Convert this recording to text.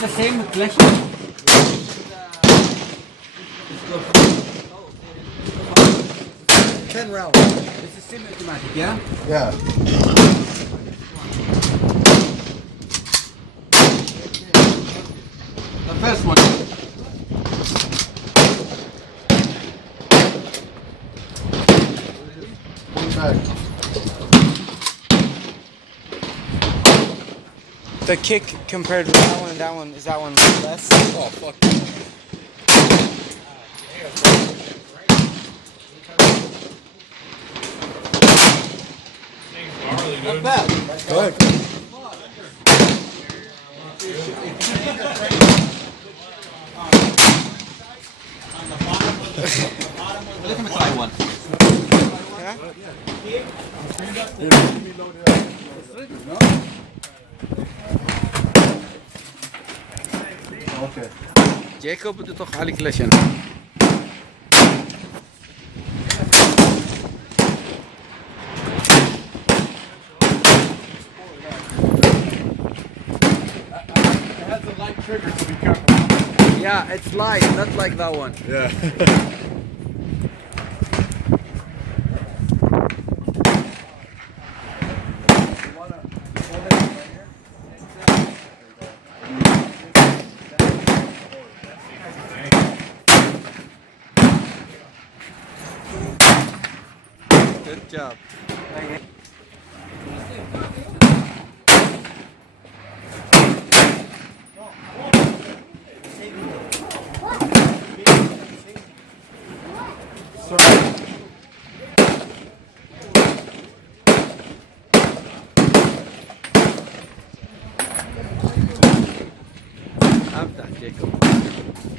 It's the same clash. 10 rounds. This is semi-automatic, yeah? Yeah. The first one. Lean back. The kick compared to that one and that one, is that one less? Oh, fuck. Not bad. Good. Let me try one. Okay. Jacob بده يطخ عليك ليشن. It has a light trigger, so be careful. Yeah, it's light, not like that one. Yeah. Good job. افتح جيكوب.